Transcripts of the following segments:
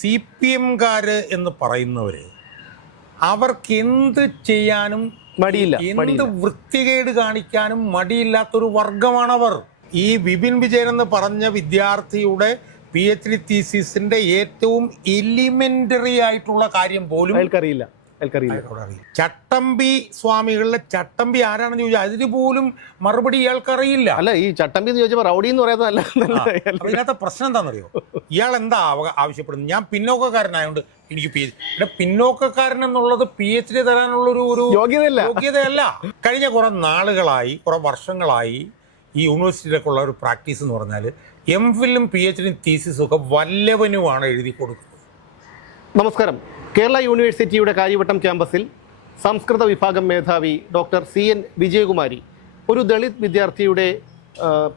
C P എംകാർ എന്ന് പറയുന്നവര് അവർക്ക് എന്ത് ചെയ്യാനും മടിയില്ല എന്ത് വൃത്തികേട് കാണിക്കാനും മടിയില്ലാത്തൊരു വർഗമാണവർ ഈ വിപിൻ വിജയൻ എന്ന് പറഞ്ഞ വിദ്യാർത്ഥിയുടെ പി എച്ച് ഡി തീസിസിന്റെ ഏറ്റവും എലിമെന്ററി ആയിട്ടുള്ള കാര്യം പോലും അയാൾക്കറിയില്ല. ചട്ടമ്പി സ്വാമികളിലെ ചട്ടമ്പി ആരാണെന്ന് ചോദിച്ചാൽ അതിന് പോലും മറുപടി ഇയാൾക്കറിയില്ല. അല്ല ഈ ചട്ടമ്പി എന്ന് ചോദിച്ചപ്പോൾ റൗഡി എന്ന് പറയുന്നത് അല്ല. അപ്പൊ പ്രശ്നം എന്താണെന്നറിയോ? ഇയാൾ എന്താ അവ- ആവശ്യപ്പെടുന്നത്? ഞാൻ പിന്നോക്കക്കാരനായതുകൊണ്ട് എനിക്ക് പി ഇവിടെ പിന്നോക്കക്കാരൻ എന്നുള്ളത് പി എച്ച് ഡി തരാനുള്ള ഒരു ഒരു യോഗ്യതയില്ല. യോഗ്യതയല്ല. കഴിഞ്ഞ കുറെ നാളുകളായി കുറെ വർഷങ്ങളായി ഈ യൂണിവേഴ്സിറ്റിയിലൊക്കെ ഉള്ള ഒരു പ്രാക്ടീസ് എന്ന് പറഞ്ഞാൽ എം ഫില്ലും പി എച്ച് ഡി തീസിസും ഒക്കെ വല്ലവനുമാണ് എഴുതി കൊടുക്കുന്നത്. നമസ്കാരം. കേരള യൂണിവേഴ്സിറ്റിയുടെ കാര്യവട്ടം ക്യാമ്പസിൽ സംസ്കൃത വിഭാഗം മേധാവി ഡോക്ടർ സി എൻ വിജയകുമാരി ഒരു ദളിത് വിദ്യാർത്ഥിയുടെ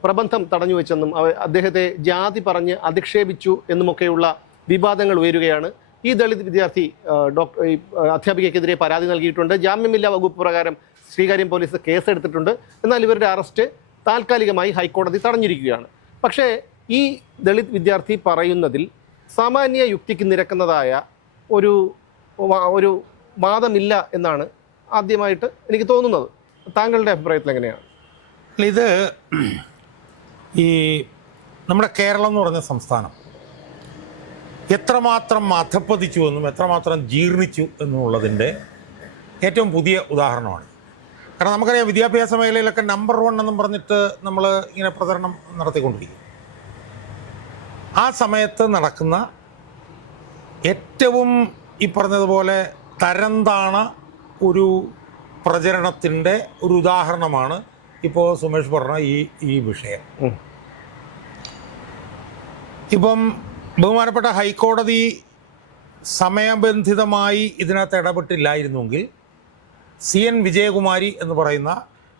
പ്രബന്ധം തടഞ്ഞു വെച്ചെന്നും അവ- അദ്ദേഹത്തെ ജാതി പറഞ്ഞ് അധിക്ഷേപിച്ചു എന്നുമൊക്കെയുള്ള വിവാദങ്ങൾ ഉയരുകയാണ്. ഈ ദളിത് വിദ്യാർത്ഥി ഡോക്ടർ അധ്യാപികയ്ക്കെതിരെ പരാതി നൽകിയിട്ടുണ്ട്. ജാമ്യമില്ലാ വകുപ്പ് പ്രകാരം ശ്രീകാര്യം പോലീസ് കേസെടുത്തിട്ടുണ്ട്. എന്നാൽ ഇവരുടെ അറസ്റ്റ് താൽക്കാലികമായി ഹൈക്കോടതി തടഞ്ഞിരിക്കുകയാണ്. പക്ഷേ ഈ ദളിത് വിദ്യാർത്ഥി പറയുന്നതിൽ സാമാന്യ യുക്തിക്ക് നിരക്കുന്നതായ ഒരു ഒരു വാദമില്ല എന്നാണ് ആദ്യമായിട്ട് എനിക്ക് തോന്നുന്നത്. താങ്കളുടെ അഭിപ്രായത്തിൽ എങ്ങനെയാണ്? ഇത് ഈ നമ്മുടെ കേരളം എന്ന് പറഞ്ഞ സംസ്ഥാനം എത്രമാത്രം അധപ്പതിച്ചു എന്നും എത്രമാത്രം ജീർണിച്ചു എന്നുള്ളതിന്റെ ഏറ്റവും പുതിയ ഉദാഹരണമാണ്. കാരണം നമുക്കറിയാം വിദ്യാഭ്യാസ മേഖലയിലൊക്കെ നമ്പർ വൺ എന്നും പറഞ്ഞിട്ട് നമ്മൾ ഇങ്ങനെ പ്രചരണം നടത്തിക്കൊണ്ടിരിക്കും. ആ സമയത്ത് നടക്കുന്ന ഏറ്റവും ഈ പറഞ്ഞതുപോലെ തരംതാണ ഒരു പ്രചരണത്തിന്റെ ഒരു ഉദാഹരണമാണ് ഇപ്പോൾ സുമേഷ് പറഞ്ഞ ഈ ഈ വിഷയം. ഇപ്പം ബഹുമാനപ്പെട്ട ഹൈക്കോടതി സമയബന്ധിതമായി ഇതിനകത്ത് ഇടപെട്ടില്ലായിരുന്നുവെങ്കിൽ സി എൻ വിജയകുമാരി എന്ന് പറയുന്ന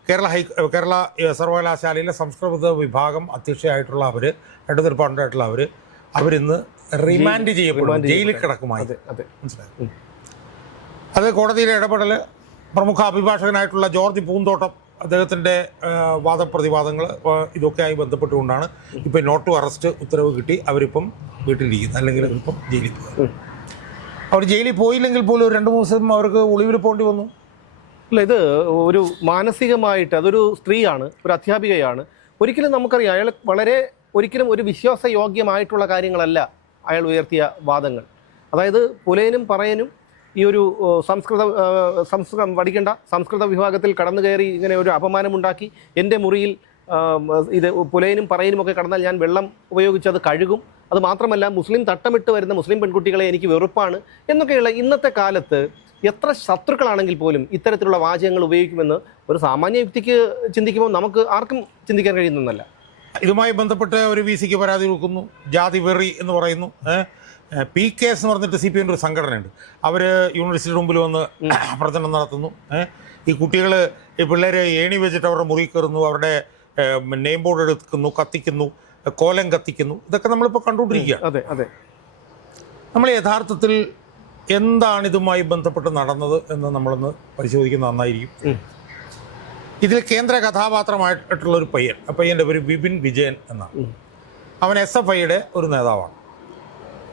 കേരള ഹൈ കേരള സർവകലാശാലയിലെ സംസ്കൃത വിഭാഗം അധ്യക്ഷയായിട്ടുള്ള അവർ രണ്ട് ഡിപ്പാർട്ട്മെന്റായിട്ടുള്ള അവർ അവരിന്ന് റിമാൻഡ് ചെയ്യപ്പെടും. ജയിലിൽ കിടക്കുമായി. മനസ്സിലായി. അത് കോടതിയിലെ ഇടപെടൽ പ്രമുഖ അഭിഭാഷകനായിട്ടുള്ള ജോർജ് പൂന്തോട്ടം അദ്ദേഹത്തിന്റെ വാദപ്രതിവാദങ്ങൾ ഇതൊക്കെയായി ബന്ധപ്പെട്ടുകൊണ്ടാണ് ഇപ്പം നോട്ട് ടു അറസ്റ്റ് ഉത്തരവ് കിട്ടി. അവരിപ്പം വീട്ടിലിരിക്കുന്നത് അല്ലെങ്കിൽ ഇപ്പം ജയിലിൽ പോയി. അവർ ജയിലിൽ പോയില്ലെങ്കിൽ പോലും ഒരു രണ്ട് മൂന്ന് ദിവസം അവർക്ക് ഒളിവിൽ പോകേണ്ടി വന്നു. അല്ല ഇത് ഒരു മാനസികമായിട്ട് അതൊരു സ്ത്രീയാണ് ഒരു അധ്യാപികയാണ്. ഒരിക്കലും നമുക്കറിയാം അയാൾ വളരെ ഒരിക്കലും ഒരു വിശ്വാസയോഗ്യമായിട്ടുള്ള കാര്യങ്ങളല്ല. അയാൾ ഉയർത്തിയ വാദങ്ങൾ. അതായത് പുലയനും പറയനും ഈ ഒരു സംസ്കൃത സംസ്കൃതം പഠിക്കേണ്ട സംസ്കൃത വിഭാഗത്തിൽ കടന്നു കയറി ഇങ്ങനെ ഒരു അപമാനമുണ്ടാക്കി എന്റെ മുറിയിൽ ഇത് പുലയനും പറയനും ഒക്കെ കടന്നാൽ ഞാൻ വെള്ളം ഉപയോഗിച്ച് അത് കഴുകും. അത് മാത്രമല്ല മുസ്ലിം തട്ടമിട്ട് വരുന്ന മുസ്ലിം പെൺകുട്ടികളെ എനിക്ക് വെറുപ്പാണ് എന്നൊക്കെയുള്ള ഇന്നത്തെ കാലത്ത് എത്ര ശത്രുക്കളാണെങ്കിൽ പോലും ഇത്തരത്തിലുള്ള വാചകങ്ങൾ ഉപയോഗിക്കുമെന്ന് ഒരു സാമാന്യ വ്യക്തിക്ക് ചിന്തിക്കുമ്പോൾ നമുക്ക് ആർക്കും ചിന്തിക്കാൻ കഴിയുന്നതല്ല ഇതുമായി ബന്ധപ്പെട്ട് ഒരു വി സിക്ക് പരാതി കൊടുക്കുന്നു. ജാതി വെറി എന്ന് പറയുന്നു. പി കെ എസ് എന്ന് പറഞ്ഞിട്ട് സി പി എമ്മിന്റെ ഒരു സംഘടനയുണ്ട്. അവർ യൂണിവേഴ്സിറ്റിയുടെ മുമ്പിൽ വന്ന് പ്രചരണം നടത്തുന്നു. ഈ കുട്ടികൾ ഈ പിള്ളേരെ ഏണി വെച്ചിട്ട് അവരുടെ മുറി കയറുന്നു അവരുടെ നെയിം ബോർഡ് എടുക്കുന്നു കത്തിക്കുന്നു കോലം കത്തിക്കുന്നു. ഇതൊക്കെ നമ്മളിപ്പോൾ കണ്ടുകൊണ്ടിരിക്കുകയാണ്. അതെ അതെ. നമ്മൾ യഥാർത്ഥത്തിൽ എന്താണ് ഇതുമായി ബന്ധപ്പെട്ട് നടന്നത് എന്ന് നമ്മളൊന്ന് പരിശോധിക്കുന്നത് നന്നായിരിക്കും. ഇതിൽ കേന്ദ്ര കഥാപാത്രമായിട്ടുള്ള ഒരു പയ്യൻ ആ പയ്യന്റെ പേര് വിപിൻ വിജയൻ എന്നാണ്. അവൻ എസ് എഫ് ഐയുടെ ഒരു നേതാവാണ്.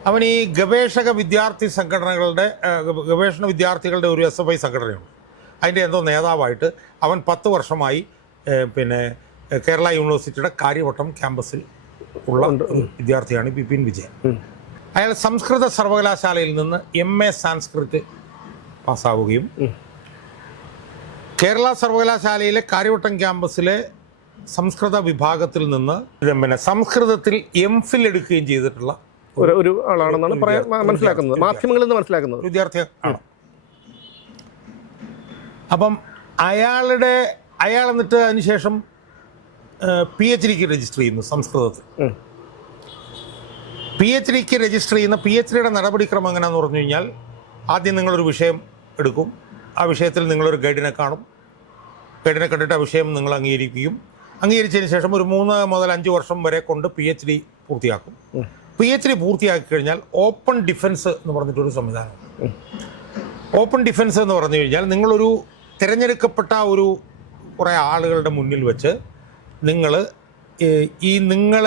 അവൻ ഈ ഗവേഷക വിദ്യാർത്ഥി സംഘടനകളുടെ ഗവേഷണ വിദ്യാർത്ഥികളുടെ ഒരു എസ് എഫ് ഐ സംഘടനയുണ്ട്. അതിന്റെ എന്തോ നേതാവായിട്ട് അവൻ പത്ത് വർഷമായി പിന്നെ കേരള യൂണിവേഴ്സിറ്റിയുടെ കാര്യവട്ടം ക്യാമ്പസിൽ ഉള്ള വിദ്യാർത്ഥിയാണ് വിപിൻ വിജയൻ. അയാൾ സംസ്കൃത സർവകലാശാലയിൽ നിന്ന് എം എ സാൻസ്കൃത് പാസ്സാവുകയും. കേരള സർവകലാശാലയിലെ കാര്യവട്ടം ക്യാമ്പസിലെ സംസ്കൃത വിഭാഗത്തിൽ നിന്ന് പിന്നെ സംസ്കൃതത്തിൽ എം ഫിൽ എടുക്കുകയും ചെയ്തിട്ടുള്ള ഒരു ഒരു ആളാണെന്നാണ് പറയാൻ മനസ്സിലാക്കുന്നത്. മാധ്യമങ്ങളിൽ നിന്ന് മനസ്സിലാക്കുന്നത്. വിദ്യാർത്ഥി ആണ്. അപ്പം അയാളുടെ അയാൾ എന്നിട്ട് അതിനുശേഷം പി എച്ച് ഡിക്ക് രജിസ്റ്റർ ചെയ്യുന്നു സംസ്കൃതത്തിൽ. പി എച്ച് ഡിക്ക് രജിസ്റ്റർ ചെയ്യുന്ന പി എച്ച് ഡിയുടെ നടപടിക്രമം എങ്ങനെയാണെന്ന് പറഞ്ഞു കഴിഞ്ഞാൽ ആദ്യം നിങ്ങളൊരു വിഷയം എടുക്കും. ആ വിഷയത്തിൽ നിങ്ങളൊരു ഗൈഡിനെ കാണും. ഗൈഡിനെ കണ്ടിട്ട് ആ വിഷയം നിങ്ങൾ അംഗീകരിക്കുകയും അംഗീകരിച്ചതിന് ശേഷം ഒരു മൂന്ന് മുതൽ അഞ്ച് വർഷം വരെ കൊണ്ട് പി എച്ച് ഡി പൂർത്തിയാക്കും. പി എച്ച് ഡി പൂർത്തിയാക്കി കഴിഞ്ഞാൽ ഓപ്പൺ ഡിഫൻസ് എന്ന് പറഞ്ഞിട്ടൊരു സംവിധാനം. ഓപ്പൺ ഡിഫൻസ് എന്ന് പറഞ്ഞു കഴിഞ്ഞാൽ നിങ്ങളൊരു തിരഞ്ഞെടുക്കപ്പെട്ട ഒരു കുറേ ആളുകളുടെ മുന്നിൽ വെച്ച് നിങ്ങൾ ഈ നിങ്ങൾ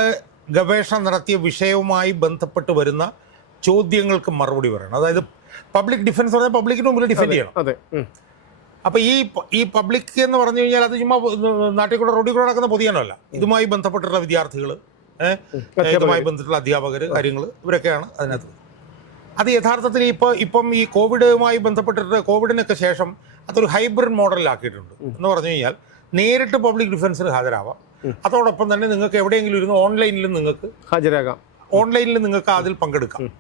ഗവേഷണം നടത്തിയ വിഷയവുമായി ബന്ധപ്പെട്ട് വരുന്ന ചോദ്യങ്ങൾക്ക് മറുപടി പറയണം അതായത് പബ്ലിക് ഡിഫൻസ് പറഞ്ഞാൽ പബ്ലിക്കിന് മുമ്പിൽ ഡിഫെൻഡ് ചെയ്യണം അപ്പോൾ ഈ ഈ പബ്ലിക് എന്ന് പറഞ്ഞു കഴിഞ്ഞാൽ അത് ചുമ്മാ നാട്ടിൽ കൂടെ റോഡിൽ കൂടെ നടക്കുന്ന പൊതിയാണല്ല ഇതുമായി ബന്ധപ്പെട്ടിട്ടുള്ള വിദ്യാർത്ഥികൾ ഇതുമായി ബന്ധപ്പെട്ടുള്ള അധ്യാപകർ കാര്യങ്ങൾ ഇവരൊക്കെയാണ് അതിനകത്ത്. അത് യഥാർത്ഥത്തിൽ ഇപ്പോൾ ഇപ്പം ഈ കോവിഡുമായി ബന്ധപ്പെട്ടിട്ട് കോവിഡിനൊക്കെ ശേഷം അതൊരു ഹൈബ്രിഡ് മോഡലിലാക്കിയിട്ടുണ്ട്. എന്ന് പറഞ്ഞു കഴിഞ്ഞാൽ നേരിട്ട് പബ്ലിക് ഡിഫൻസിന് ഹാജരാവാം. അതോടൊപ്പം തന്നെ നിങ്ങൾക്ക് എവിടെയെങ്കിലും ഇരുന്ന് ഓൺലൈനിലും നിങ്ങൾക്ക് ഹാജരാകാം. ഓൺലൈനിൽ നിങ്ങൾക്ക് അതിൽ പങ്കെടുക്കാം.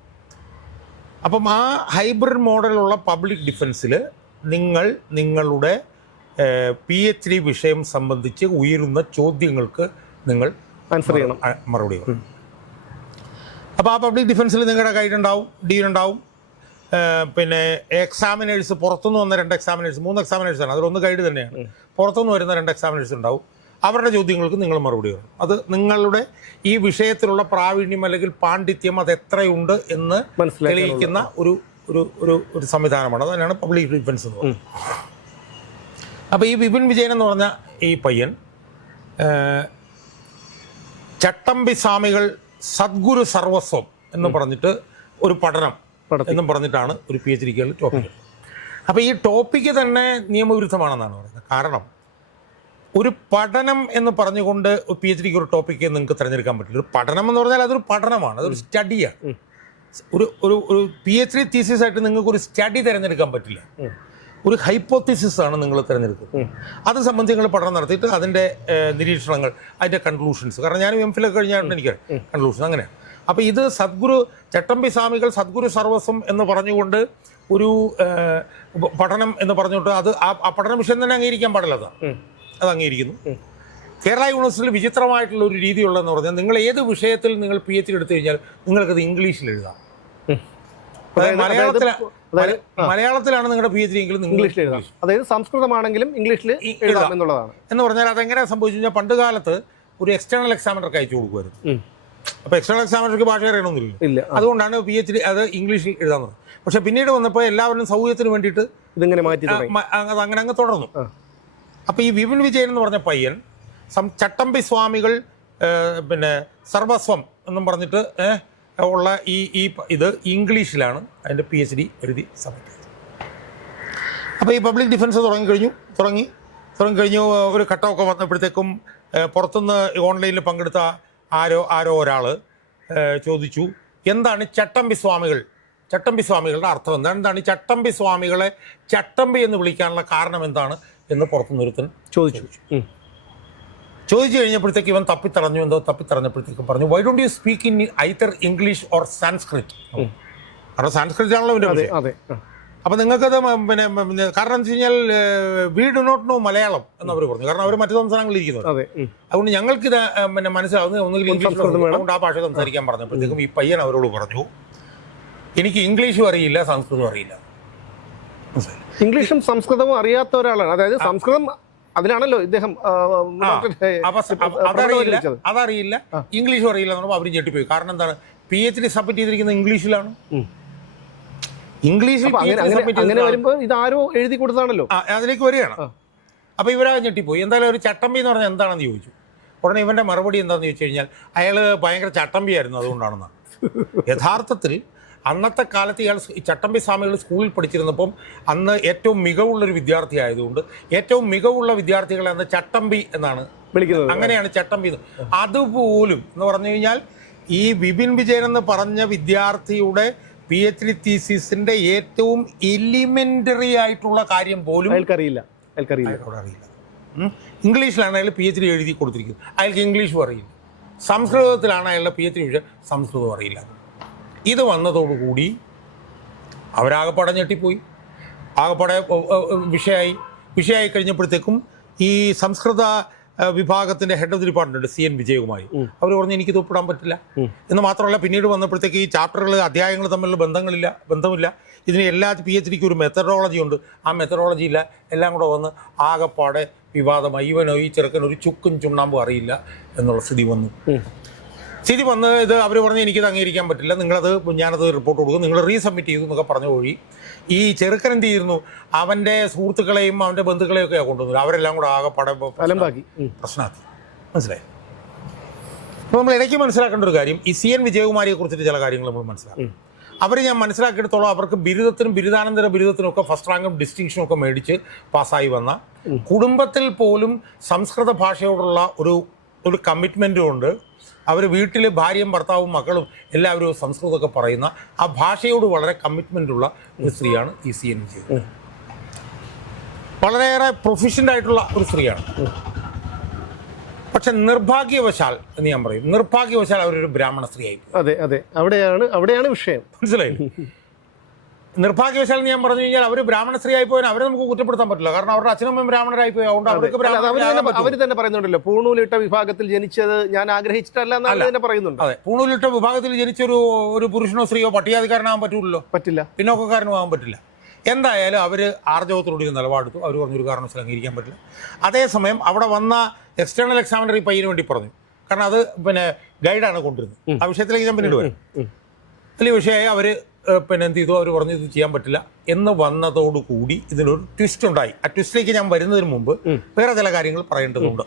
അപ്പം ആ ഹൈബ്രിഡ് മോഡലുള്ള പബ്ലിക് ഡിഫൻസിൽ നിങ്ങൾ നിങ്ങളുടെ പി എച്ച് ഡി വിഷയം സംബന്ധിച്ച് ഉയരുന്ന ചോദ്യങ്ങൾക്ക് നിങ്ങൾ ആൻസർ ചെയ്യണം. മറുപടി അപ്പോൾ ആ പബ്ലിക് ഡിഫൻസിൽ നിങ്ങളുടെ ഗൈഡ് ഉണ്ടാവും ഡീൻ ഉണ്ടാവും പിന്നെ എക്സാമിനേഴ്സ് പുറത്തുനിന്ന് വന്ന രണ്ട് എക്സാമിനേഴ്സ് മൂന്ന് എക്സാമിനേഴ്സാണ് അതിലൊന്ന് ഗൈഡ് തന്നെയാണ്. പുറത്തുനിന്ന് വരുന്ന രണ്ട് എക്സാമിനേഴ്സ് ഉണ്ടാവും. അവരുടെ ചോദ്യങ്ങൾക്ക് നിങ്ങൾ മറുപടി പറയും. അത് നിങ്ങളുടെ ഈ വിഷയത്തിലുള്ള പ്രാവീണ്യം അല്ലെങ്കിൽ പാണ്ഡിത്യം അത് എത്രയുണ്ട് എന്ന് തെളിയിക്കുന്ന ഒരു ഒരു ഒരു ഒരു സംവിധാനമാണ്. അത് തന്നെയാണ് പബ്ലിക് ഡിഫൻസ് എന്ന് പറയുന്നത്. അപ്പോൾ ഈ വിപിൻ വിജയൻ എന്ന് പറഞ്ഞ ഈ പയ്യൻ ചട്ടമ്പി സ്വാമികൾ സദ്ഗുരു സർവസ്വം എന്ന് പറഞ്ഞിട്ട് ഒരു പഠനം എന്ന് പറഞ്ഞിട്ടാണ് ഒരു പി എച്ച് ഡിക്ക് ടോപ്പിക് അപ്പോൾ ഈ ടോപ്പിക്ക് തന്നെ നിയമവിരുദ്ധമാണെന്നാണ് പറയുന്നത്. കാരണം ഒരു പഠനം എന്ന് പറഞ്ഞുകൊണ്ട് പി എച്ച് ഡിക്ക് ഒരു ടോപ്പിക്ക് നിങ്ങൾക്ക് തിരഞ്ഞെടുക്കാൻ പറ്റില്ല. ഒരു പഠനം എന്ന് പറഞ്ഞാൽ അതൊരു പഠനമാണ്. അതൊരു സ്റ്റഡിയാണ് ഒരു ഒരു ഒരു പി എച്ച് ഡി തീസിസ് ആയിട്ട് നിങ്ങൾക്ക് ഒരു സ്റ്റഡി തിരഞ്ഞെടുക്കാൻ പറ്റില്ല. ഒരു ഹൈപ്പോത്തിസിസ് ആണ് നിങ്ങൾ തിരഞ്ഞെടുക്കുക അത് സംബന്ധിച്ച് നിങ്ങൾ പഠനം നടത്തിയിട്ട് അതിന്റെ നിരീക്ഷണങ്ങൾ അതിന്റെ കൺക്ലൂഷൻസ് കാരണം ഞാനും എം ഫിലൊക്കെ കഴിഞ്ഞാൽ എനിക്ക് കൺക്ലൂഷൻ അങ്ങനെയാണ് അപ്പോൾ ഇത് സദ്ഗുരു ചട്ടമ്പി സ്വാമികൾ സദ്ഗുരു സർവസ്വം എന്ന് പറഞ്ഞുകൊണ്ട് ഒരു പഠനം എന്ന് പറഞ്ഞുകൊണ്ട് അത് ആ പഠന വിഷയം തന്നെ അംഗീകരിക്കാൻ പാടില്ല അത്. അത് അംഗീകരിക്കുന്നു. കേരള യൂണിവേഴ്സിറ്റിയിൽ വിചിത്രമായിട്ടുള്ള ഒരു രീതിയുള്ളതെന്ന് പറഞ്ഞാൽ നിങ്ങൾ ഏത് വിഷയത്തിൽ നിങ്ങൾ പി എച്ച് ഡി എടുത്തു കഴിഞ്ഞാൽ നിങ്ങൾക്കത് ഇംഗ്ലീഷിൽ എഴുതാം. മലയാളത്തിലാണ് നിങ്ങളുടെ പി എച്ച് ഡി എങ്കിലും ഇംഗ്ലീഷിൽ എഴുതാം അതായത് സംസ്കൃതമാണെങ്കിലും ഇംഗ്ലീഷിൽ എഴുതാം. എന്നുള്ളതാണ്. എന്ന് പറഞ്ഞാൽ അതെങ്ങനെ സംഭവിച്ചു കഴിഞ്ഞാൽ പണ്ട് കാലത്ത് ഒരു എക്സ്റ്റേണൽ എക്സാമിനർക്ക് അയച്ചു കൊടുക്കുമായിരുന്നു. അപ്പൊ അപ്പോൾ എക്സ്റ്റേണൽ എക്സാമിനർക്ക് ഭാഷ അറിയണമെന്നില്ല. ഇല്ല. അതുകൊണ്ടാണ് പി എച്ച് ഡി അത് ഇംഗ്ലീഷിൽ എഴുതാൻ പക്ഷെ പിന്നീട് വന്നപ്പോൾ എല്ലാവരും സൗകര്യത്തിന് വേണ്ടിയിട്ട് ഇതിങ്ങനെ മാറ്റി അത് അങ്ങനെ അങ്ങ് തുടർന്നു. അപ്പൊ അപ്പോൾ ഈ വിപിൻ വിജയൻ എന്ന് പറഞ്ഞ പയ്യൻ സം ചട്ടമ്പി സ്വാമികൾ പിന്നെ സർവസ്വം എന്നും പറഞ്ഞിട്ട് ഏഹ്, ഉള്ള ഈ ഈ ഇത് ഇംഗ്ലീഷിലാണ് അതിന്റെ പി എച്ച് ഡി എഴുതി സബ്മിറ്റ് ചെയ്തത് അപ്പോൾ ഈ പബ്ലിക് ഡിഫൻസ് തുടങ്ങിക്കഴിഞ്ഞു തുടങ്ങി. തുടങ്ങിക്കഴിഞ്ഞു ഒരു ഘട്ടമൊക്കെ വന്നപ്പോഴത്തേക്കും പുറത്തുനിന്ന് ഓൺലൈനിൽ പങ്കെടുത്ത ആരോ ആരോ ഒരാൾ ചോദിച്ചു എന്താണ് ചട്ടമ്പി സ്വാമികൾ? ചട്ടമ്പി സ്വാമികളുടെ അർത്ഥം എന്താണ്? എന്താണ് ചട്ടമ്പി സ്വാമികളെ ചട്ടമ്പി എന്ന് വിളിക്കാനുള്ള കാരണം എന്താണ്? എന്ന് പുറത്തുനിന്ന് ഒരുത്തൻ ചോദിച്ചു. ചോദിച്ചു കഴിഞ്ഞപ്പോഴത്തേക്ക് ഇവൻ തപ്പിത്തറഞ്ഞു എന്തോ തപ്പിത്തറഞ്ഞപ്പോഴത്തേക്കും പറഞ്ഞു why don't you speak in either English or Sanskrit കാരണം സാൻസ്ക്രിറ്റ് ആണല്ലോ അതെ. അപ്പം നിങ്ങൾക്കത് പിന്നെ കാരണം എന്ന് വെച്ച് കഴിഞ്ഞാൽ we do not know Malayalam എന്ന് അവർ പറഞ്ഞു. കാരണം അവർ മറ്റു സംസ്ഥാനങ്ങളിൽ ഇരിക്കുന്നു അതുകൊണ്ട് ഞങ്ങൾക്ക് ഇത് പിന്നെ മനസ്സിലാവുന്നത് ഒന്നുകിൽ ഇംഗ്ലീഷ് അതുകൊണ്ട് ആ ഭാഷ സംസാരിക്കാൻ പറഞ്ഞപ്പോഴത്തേക്കും ഈ പയ്യൻ അവരോട് പറഞ്ഞു എനിക്ക് ഇംഗ്ലീഷും അറിയില്ല സംസ്കൃതവും അറിയില്ല. ഇംഗ്ലീഷും സംസ്കൃതവും അറിയാത്ത ഒരാളാണ്. അതായത് സംസ്കൃതം അതിലാണല്ലോ ഇദ്ദേഹം അതറിയില്ല അതറിയില്ല. ഇംഗ്ലീഷും അറിയില്ല എന്ന് അവരും ഞെട്ടിപ്പോയി. കാരണം എന്താണ്? പി എച്ച് ഡി സബ്മിറ്റ് ചെയ്തിരിക്കുന്ന ഇംഗ്ലീഷിലാണ്. ഇംഗ്ലീഷിൽ അങ്ങനെ വരുമ്പോൾ ഇതാരോ എഴുതി കൊടുത്തതാണല്ലോ. ആ, അതിലേക്ക് വരികയാണ്. അപ്പൊ ഇവരാ ഞെട്ടിപ്പോയി. എന്തായാലും ഒരു ചട്ടമ്പി എന്ന് പറഞ്ഞാൽ എന്താണെന്ന് ചോദിച്ചു. ഉടനെ ഇവന്റെ മറുപടി എന്താണെന്ന് ചോദിച്ചു കഴിഞ്ഞാൽ അയാൾ ഭയങ്കര ചട്ടമ്പിയായിരുന്നു അതുകൊണ്ടാണെന്നാണ്. യഥാർത്ഥത്തിൽ അന്നത്തെ കാലത്ത് ഇയാൾ ചട്ടമ്പി സ്വാമികൾ സ്കൂളിൽ പഠിച്ചിരുന്നപ്പം അന്ന് ഏറ്റവും മികവുള്ളൊരു വിദ്യാർത്ഥി ആയതുകൊണ്ട് ഏറ്റവും മികവുള്ള വിദ്യാർത്ഥികളെ അന്ന് ചട്ടമ്പി എന്നാണ് വിളിക്കുന്നത്. അങ്ങനെയാണ് ചട്ടമ്പി എന്ന്. അതുപോലും എന്ന് പറഞ്ഞു കഴിഞ്ഞാൽ ഈ വിപിൻ വിജയൻ എന്ന് പറഞ്ഞ വിദ്യാർത്ഥിയുടെ പി എച്ച് ഡി തീസിന്റെ ഏറ്റവും എലിമെന്ററി ആയിട്ടുള്ള കാര്യം പോലും അയാൾക്കറിയില്ല. അയാൾക്കറിയില്ല. അറിയില്ല. ഇംഗ്ലീഷിലാണ് അയാൾ പി എച്ച് ഡി എഴുതി കൊടുത്തിരിക്കുന്നത്. അയാൾക്ക് ഇംഗ്ലീഷും അറിയില്ല. സംസ്കൃതത്തിലാണ് അയാളുടെ പി എച്ച് ഡി സംസ്കൃതം അറിയില്ല. ഇത് വന്നതോടുകൂടി അവരാകപ്പാടെ ഞെട്ടിപ്പോയി. ആകപ്പാടെ വിഷയമായി വിഷയമായി കഴിഞ്ഞപ്പോഴത്തേക്കും ഈ സംസ്കൃത വിഭാഗത്തിന്റെ head of the department C N Vijayakumari അവർ പറഞ്ഞു എനിക്ക് ഒപ്പിടാൻ പറ്റില്ല. എന്ന് മാത്രമല്ല പിന്നീട് വന്നപ്പോഴത്തേക്ക് ഈ ചാപ്റ്ററുകൾ അധ്യായങ്ങൾ തമ്മിലുള്ള ബന്ധങ്ങളില്ല ബന്ധമില്ല. ഇതിന് എല്ലാ പി എച്ച് ഡിക്ക് ഒരു മെത്തഡോളജി ഉണ്ട്. ആ മെത്തഡോളജി ഇല്ല എല്ലാം കൂടെ വന്ന് ആകപ്പാടെ വിവാദമായി. ഇവനോ ഈ ചെറുക്കൻ ഒരു ചുക്കും ചുണ്ണാമ്പും അറിയില്ല എന്നുള്ള സ്ഥിതി വന്നു. സ്ഥിതി വന്ന് ഇത് അവർ പറഞ്ഞ് എനിക്കത് അംഗീകരിക്കാൻ പറ്റില്ല. നിങ്ങളത് ഞാനത് റിപ്പോർട്ട് കൊടുക്കും. നിങ്ങൾ റീസബ്മിറ്റ് ചെയ്തു എന്നൊക്കെ പറഞ്ഞു പോയി ഈ ചെറുക്കൻ എന്ത് ചെയ്യുന്നു? അവന്റെ സുഹൃത്തുക്കളെയും അവന്റെ ബന്ധുക്കളെയും ഒക്കെ കൊണ്ടുവന്നു. അവരെല്ലാം കൂടെ ആകെ പടം. പ്രശ്നമാക്കി മനസ്സിലായി? അപ്പോൾ നമ്മൾ ഇടയ്ക്ക് മനസ്സിലാക്കേണ്ട ഒരു കാര്യം. ഈ സി എൻ വിജയകുമാരിയെ കുറിച്ചിട്ട് ചില കാര്യങ്ങൾ നമ്മൾ മനസ്സിലാക്കും. അവർ ഞാൻ മനസ്സിലാക്കിയെടുത്തോളം അവർക്ക് ബിരുദത്തിനും ബിരുദാനന്തര ബിരുദത്തിനും ഒക്കെ ഫസ്റ്റ് റാങ്കും ഡിസ്റ്റിങ്ഷനും ഒക്കെ മേടിച്ച് പാസ്സായി വന്ന കുടുംബത്തിൽ പോലും സംസ്കൃത ഭാഷയോടുള്ള ഒരു ഒരു കമ്മിറ്റ്മെന്റും ഉണ്ട്. അവർ വീട്ടിൽ ഭാര്യയും ഭർത്താവും മക്കളും എല്ലാവരും സംസ്കൃതമൊക്കെ പറയുന്ന ആ ഭാഷയോട് വളരെ കമ്മിറ്റ്മെന്റ് ഉള്ള ഒരു സ്ത്രീയാണ് ഈ സി എൻ ജി. വളരെയേറെ പ്രൊഫഷന്റ് ആയിട്ടുള്ള ഒരു സ്ത്രീയാണ്. പക്ഷെ നിർഭാഗ്യവശാൽ എന്ന് ഞാൻ പറയും നിർഭാഗ്യവശാൽ അവരൊരു ബ്രാഹ്മണ സ്ത്രീയായി. അതെ അതെ. അവിടെയാണ് അവിടെയാണ് വിഷയം. മനസ്സിലായി നിർഭാഗ്യവശാൽ ഞാൻ പറഞ്ഞു കഴിഞ്ഞാൽ അവർ ബ്രാഹ്മണ സ്ത്രീ ആയി പോയാൽ അവരെ നമുക്ക് കുറ്റപ്പെടുത്താൻ പറ്റില്ല. കാരണം അവരുടെ അച്ഛനും അമ്മയും ബ്രാഹ്മണരായി പോയി അതുകൊണ്ട് അവർക്ക് അവർ തന്നെ പറയുന്നുണ്ടല്ലോ പൂണൂലിട്ട വിഭാഗത്തിൽ ജനിച്ചത് ഞാൻ ആഗ്രഹിച്ചിട്ടല്ല തന്നെ പറയുന്നുണ്ട്. അതെ പൂണൂലിട്ട വിഭാഗത്തിൽ ജനിച്ചൊരു ഒരു പുരുഷനോ സ്ത്രീയോ പട്ടികാധികാരനാകാൻ പറ്റുള്ളൂ പറ്റില്ല. പിന്നോക്കക്കാരനും ആകാൻ പറ്റില്ല. എന്തായാലും അവർ ആർജവത്തോടുകൂടി നിലപാടെടുത്തു. അവർ പറഞ്ഞൊരു കാരണവശാലും അംഗീകരിക്കാൻ പറ്റില്ല. അതേസമയം അവിടെ വന്ന എക്സ്റ്റേണൽ എക്സാമിനർ ഈ പയ്യന് വേണ്ടി പറഞ്ഞു. കാരണം അത് പിന്നെ ഗൈഡാണ് കൊണ്ടുവരുന്നത്. ആ വിഷയത്തിലേക്ക് ഞാൻ പിന്നീട് വരും. വലിയ വിഷയമായി അവർ പിന്നെ എന്ത് ചെയ്തു? അവർ പറഞ്ഞു ഇത് ചെയ്യാൻ പറ്റില്ല എന്ന് വന്നതോടുകൂടി ഇതിനൊരു ട്വിസ്റ്റ് ഉണ്ടായി. ആ ട്വിസ്റ്റിലേക്ക് ഞാൻ വരുന്നതിന് മുമ്പ് വേറെ ചില കാര്യങ്ങൾ പറയേണ്ടതുണ്ട്.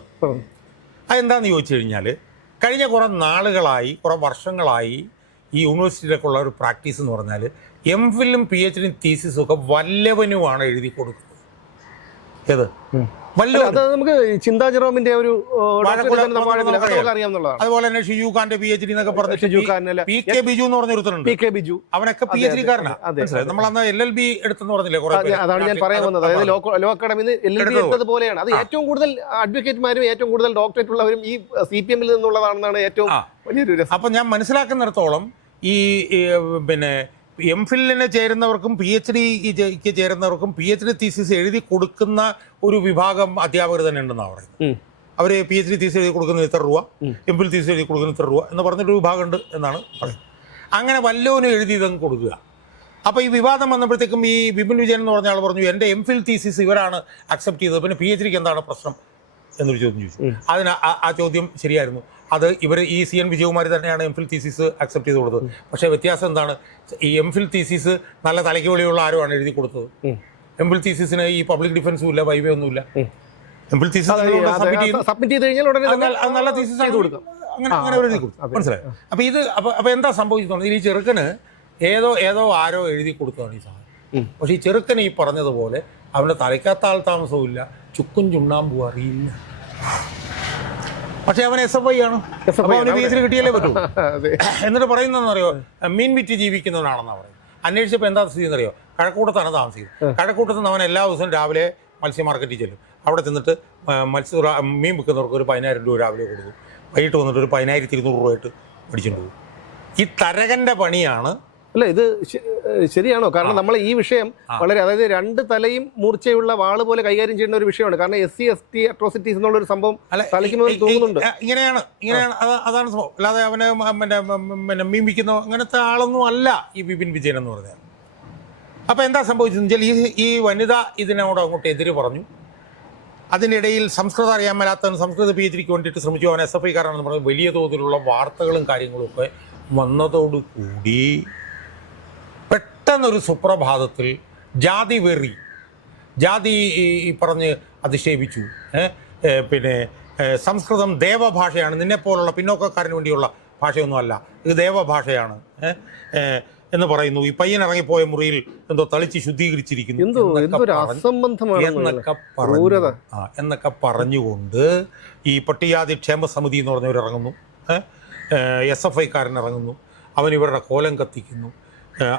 അതെന്താണെന്ന് ചോദിച്ചു കഴിഞ്ഞാൽ കഴിഞ്ഞ കുറേ നാളുകളായി കുറേ വർഷങ്ങളായി ഈ യൂണിവേഴ്സിറ്റിയിലേക്കുള്ള ഒരു പ്രാക്ടീസ് എന്ന് പറഞ്ഞാൽ എം ഫില്ലും പി എച്ച് ഡിയും തീസിസും ഒക്കെ വല്ലവനുമാണ് എഴുതി കൊടുക്കുന്നത്. ഏത്? അത് നമുക്ക് ചിന്താ ജെറോമിന്റെ ഒരു അതുപോലെ തന്നെ ഷിജു ഖാന്റെ പി എച്ച് ഡി എന്നൊക്കെ പറഞ്ഞിട്ട് പി കെ ബിജു എന്ന് പറഞ്ഞ ഒരുത്തനുണ്ട്. P K Biju. അവനൊക്കെ പി എച്ച് ഡി നമ്മൾ അന്ന് എൽ എൽ ബി എടുത്തെന്ന് പറഞ്ഞില്ലേ അതാണ് ഞാൻ പറയാൻ വന്നത്. അതായത് ലോ അക്കാഡമിന്ന് എൽ ഡി എടുത്തത് എടുത്തത് പോലെയാണ് അത് ഏറ്റവും കൂടുതൽ അഡ്വക്കേറ്റ്മാരും ഏറ്റവും കൂടുതൽ ഡോക്ടറേറ്റ് ഉള്ളവരും ഈ സി പി എമ്മിൽ നിന്നുള്ളതാണെന്നാണ് ഏറ്റവും. വലിയൊരു അപ്പം ഞാൻ മനസ്സിലാക്കുന്നിടത്തോളം ഈ, പിന്നെ എം ഫില്ലിന് ചേരുന്നവർക്കും പി എച്ച് ഡിക്ക് ചേരുന്നവർക്കും പി എച്ച് ഡി തീസിസ് എഴുതി കൊടുക്കുന്ന ഒരു വിഭാഗം അധ്യാപകർ തന്നെ ഉണ്ടെന്നാണ് പറയുന്നത് അവർ അവർ പി എച്ച് ഡി തീസ് എഴുതി കൊടുക്കുന്ന ഇത്ര രൂപ എം ഫിൽ തീസ് എഴുതി കൊടുക്കുന്ന ഇത്ര രൂപ എന്ന് പറഞ്ഞൊരു വിഭാഗമുണ്ട് എന്നാണ് പറയുന്നത്. അങ്ങനെ വല്ലവനും എഴുതി ഇതങ്ങ് കൊടുക്കുക. അപ്പോൾ ഈ വിവാദം വന്നപ്പോഴത്തേക്കും ഈ വിപിൻ വിജയൻ എന്ന് പറഞ്ഞ ആൾ പറഞ്ഞു എന്റെ എം ഫിൽ തീസിസ് ഇവരാണ് അക്സെപ്റ്റ് ചെയ്തത്. പിന്നെ പി എച്ച് ഡിക്ക് എന്താണ് പ്രശ്നം? എന്നൊരു ചോദ്യം ചോദിച്ചു. അതിന് ആ- ചോദ്യം ശരിയായിരുന്നു. അത് ഇവർ ഈ സി എൻ വിജയകുമാർ തന്നെയാണ് എം ഫിൽ തീസിസ് അക്സെപ്റ്റ് ചെയ്ത് കൊടുത്തത്. പക്ഷേ വ്യത്യാസം എന്താണ്? ഈ എം ഫിൽ തീസിസ് നല്ല തലയ്ക്ക് വെളിയുള്ള ആണ് എഴുതി കൊടുത്തത്? എം ഫിൽ തീസിസിന് ഈ പബ്ലിക് ഡിഫൻസും ഇല്ല വൈവേ ഒന്നുമില്ല എം ഫിൽ തീസിസ് സബ്മിറ്റ് ചെയ്ത്. കഴിഞ്ഞാൽ ഉടനെ നല്ല- തീസിസ് നല്ല കൊടുക്കും. അങ്ങനെ അങ്ങനെ അവർ എഴുതി കൊടുത്തു. മനസ്സിലായോ? അപ്പൊ ഇത് അപ്പൊ അപ്പൊ എന്താ സംഭവിക്കുന്നത്? ഈ ചെറുക്കന് ഏതോ ഏതോ ആരോ എഴുതി കൊടുത്തതാണ് ഈ സാധനം. പക്ഷെ ഈ ചെറുക്കൻ ഈ പറഞ്ഞതുപോലെ അവന്റെ തലയ്ക്കകത്ത് ആൾ താമസവും ഇല്ല ചുക്കും ചുണ്ണാമ്പും അറിയില്ല പക്ഷെ അവൻ എസ് എഫ് ഐ ആണ്. എസ് പി എസ് സി കിട്ടിയല്ലേ പറ്റൂ. എന്നിട്ട് പറയുന്നതെന്നറിയോ? മീൻ വിറ്റ് ജീവിക്കുന്നവനാണെന്നാണ് പറയുന്നത്. അന്വേഷിച്ചപ്പോൾ എന്താ സ്ഥിതി എന്നറിയോ കഴക്കൂട്ടത്താണ് താമസിക്കുന്നത്. കഴക്കൂട്ടത്ത് നിന്ന് അവൻ എല്ലാ ദിവസവും രാവിലെ മത്സ്യ മാർക്കറ്റിൽ ചെല്ലും. അവിടെ ചെന്നിട്ട് മത്സ്യ മീൻ വിൽക്കുന്നവർക്ക് ഒരു പതിനായിരം രൂപ രാവിലെ കൊടുക്കും. വൈകിട്ട് വന്നിട്ട് ഒരു പതിനായിരത്തി ഇരുന്നൂറ് രൂപ ആയിട്ട് മേടിച്ചിട്ട് പോകും. ഈ തരകന്റെ പണിയാണ് അല്ല ഇത് ശരിയാണോ? കാരണം നമ്മൾ ഈ വിഷയം വളരെ അതായത് രണ്ട് തലയും മൂർച്ചയുള്ള വാൾ പോലെ കൈകാര്യം ചെയ്യുന്ന ഒരു വിഷയമാണ്. കാരണം S C S T atrocities എന്നുള്ള ഒരു സംഭവം തലയ്ക്കുമെന്ന് ഈ- ഇങ്ങനെയാണ് ഇങ്ങനെയാണ് അതാണ് സംഭവം. അല്ലാതെ അവനെ പിന്നെ പിന്നെ മീൻ അങ്ങനത്തെ ആളൊന്നും അല്ല ഈ വിപിൻ വിജയൻ എന്ന് പറഞ്ഞാൽ. അപ്പോൾ എന്താ സംഭവിച്ചതെന്ന് വെച്ചാൽ ഈ ഈ വനിത ഇതിനോട് അങ്ങോട്ട് എതിര് പറഞ്ഞു. അതിനിടയിൽ സംസ്കൃതം അറിയാൻ മേലാത്തവൻ സംസ്കൃത പി എച്ച് വേണ്ടിയിട്ട് ശ്രമിച്ചു. അവൻ എസ് എഫ് ഐക്കാരാണെന്ന് പറഞ്ഞ് വലിയ തോതിലുള്ള വാർത്തകളും കാര്യങ്ങളും ഒക്കെ വന്നതോടുകൂടി പെട്ടെന്നൊരു സുപ്രഭാതത്തിൽ ജാതി വെറി ജാതി ഈ പറഞ്ഞ് അധിക്ഷേപിച്ചു. പിന്നെ സംസ്കൃതം ദേവഭാഷയാണ്. നിന്നെപ്പോലുള്ള പിന്നോക്കക്കാരന് വേണ്ടിയുള്ള ഭാഷയൊന്നുമല്ല ഇത് ദേവഭാഷയാണ്. എന്ന് പറയുന്നു. ഈ പയ്യൻ ഇറങ്ങിപ്പോയ മുറിയിൽ എന്തോ തളിച്ച് ശുദ്ധീകരിച്ചിരിക്കുന്നു എന്നൊക്കെ പറഞ്ഞു ആ എന്നൊക്കെ പറഞ്ഞുകൊണ്ട് ഈ പട്ടിയാതി ക്ഷേമ സമിതി എന്ന് പറഞ്ഞവർ ഇറങ്ങുന്നു എസ് എഫ് ഐക്കാരൻ ഇറങ്ങുന്നു. അവൻ ഇവരുടെ കോലം കത്തിക്കുന്നു.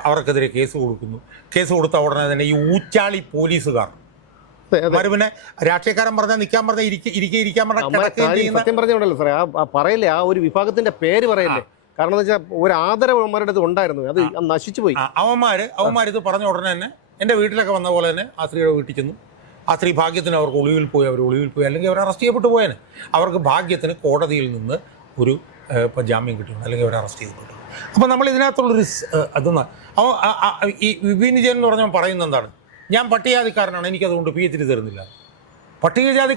അവർക്കെതിരെ കേസ് കൊടുക്കുന്നു. കേസ് കൊടുത്ത ഉടനെ തന്നെ ഈ ഊച്ചാളി പോലീസുകാർ. പിന്നെ രാഷ്ട്രീയക്കാരൻ പറഞ്ഞാൽ നിൽക്കാൻ പറഞ്ഞാൽ ഇരിക്കെ ഇരിക്കെ ഇരിക്കാൻ പറഞ്ഞാൽ സത്യം പറഞ്ഞോണ്ടല്ലോ സാറേ. ആ പറയില്ലേ ആ ഒരു വിഭാഗത്തിന്റെ പേര് പറയല്ലേ. കാരണം എന്താ വെച്ചാൽ ഒരു ആദരവ് അവന്മാരുടെ അടുത്ത് ഉണ്ടായിരുന്നു. അത് നശിച്ചു പോയി. അവന്മാര് അവന്മാർ ഇത് പറഞ്ഞ ഉടനെ തന്നെ എന്റെ വീട്ടിലൊക്കെ വന്ന പോലെ തന്നെ ആ സ്ത്രീയുടെ വീട്ടിൽ ചെന്നു. ആ സ്ത്രീ ഭാഗ്യത്തിന് അവർക്ക് ഒളിവിൽ പോയി അവർ ഒളിവിൽ പോയി. അല്ലെങ്കിൽ അവർ അറസ്റ്റ് ചെയ്യപ്പെട്ടു പോയേനെ. അവർക്ക് ഭാഗ്യത്തിന് കോടതിയിൽ നിന്ന് ഒരു ജാമ്യം കിട്ടും അല്ലെങ്കിൽ അവർ അറസ്റ്റ് ചെയ്യപ്പെട്ടു. അപ്പോൾ നമ്മൾ ഇതിനകത്തുള്ളൊരു അതൊന്ന് അപ്പോൾ ഈ വിജയൻ എന്ന് പറഞ്ഞാൽ പറയുന്നത് എന്താണ്? ഞാൻ പട്ടികജാതിക്കാരനാണ് എനിക്കതുകൊണ്ട് പി എച്ച് ഡി തരുന്നില്ല. പട്ടികജാതി